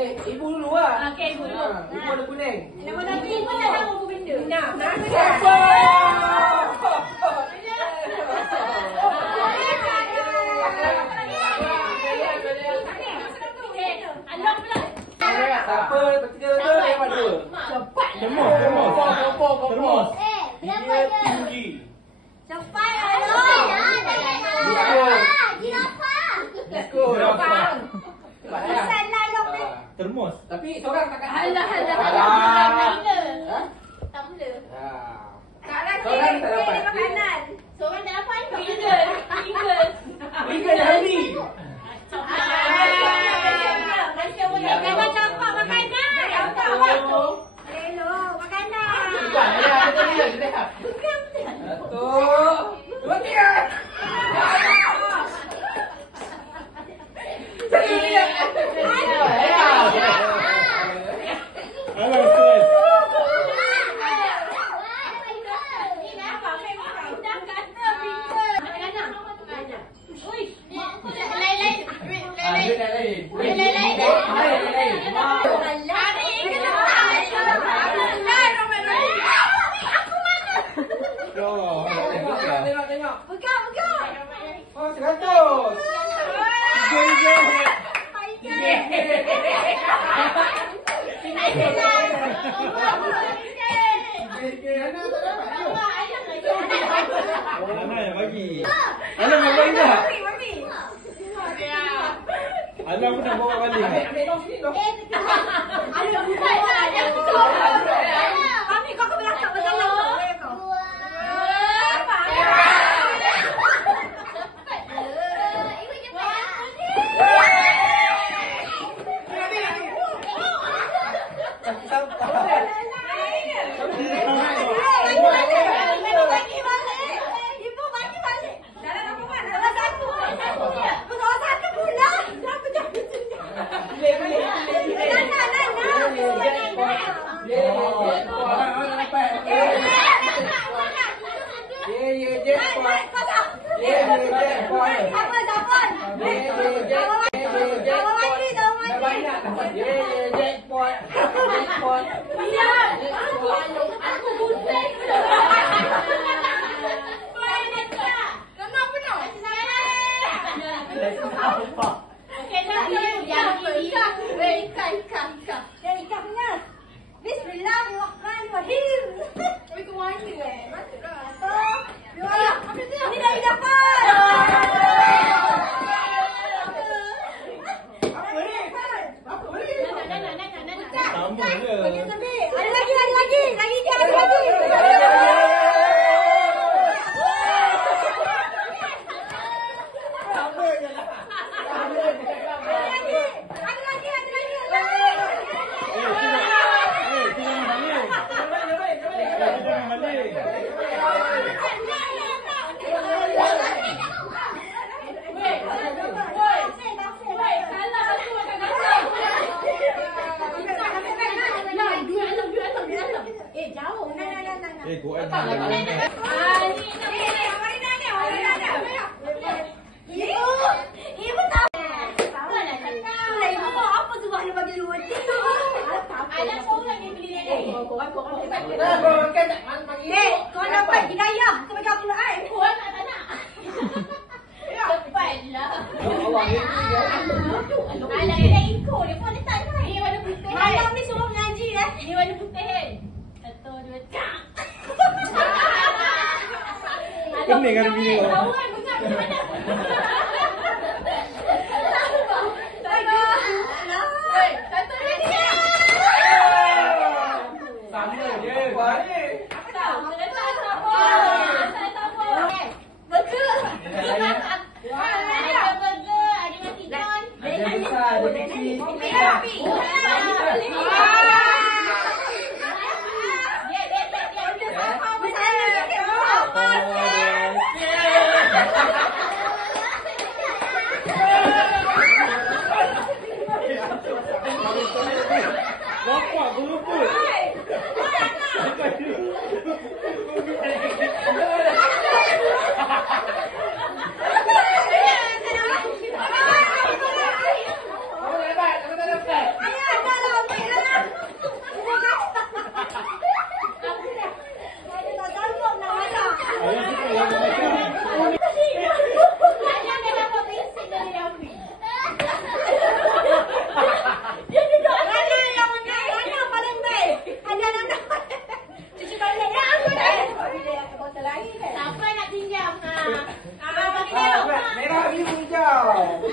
Ibu dulu lah. Okey, ibu dulu. Ibu ada kuning. Nama Nabi pun dah tahu apa benda. Nah, Siapa? Siapa? Ketiga tu dia pada. Cepat. Termos. Berapa Dia je? tinggi. Cepat lah. Girafah. Skor. Salah long ni. Termos. Tapi seorang takkan. Alah. Ha? Tak mula. Seorang tak dapat. Makanan. Seorang tak dapat. Tinggal. Tiga hari. Jangan campak makanan. Hello. Hello, makanan. Bukan, ada dia. Satu. Dua, tiga. Alah, stres. Tengok. Pegang. Oh, 100. Nana yang bagi. Alah, nak bagi tak? Alah, aku nak bawa balik. Ambil dong sini dong. Ada bukan lah. Kami kau ke belakang betul lah. Bismillahirrahmanirrahim. Ini dah dapat. Sama je. Ada lagi. Go ahead. Ibu tahu. Ibu apa tu bahasa bagi dua tu? Ada seorang yang beli nenek. Kau dapat hidayah. Kau bagi aku nak. Puan tak nak. Cepatlah. Alah, dia ikut. Dia pun letak kan. Ni warna putih. Malam ni suruh mengaji kan? Ni warna putih kan. 1, 2, 3. Pening kan video. Tahu kan pegang macam mana? Satu lagi. Sama je. Betul. Ada burger, ada nasi don. Ada besar, ada kecil. Bapak berluput. Kamu tak dapat. kau.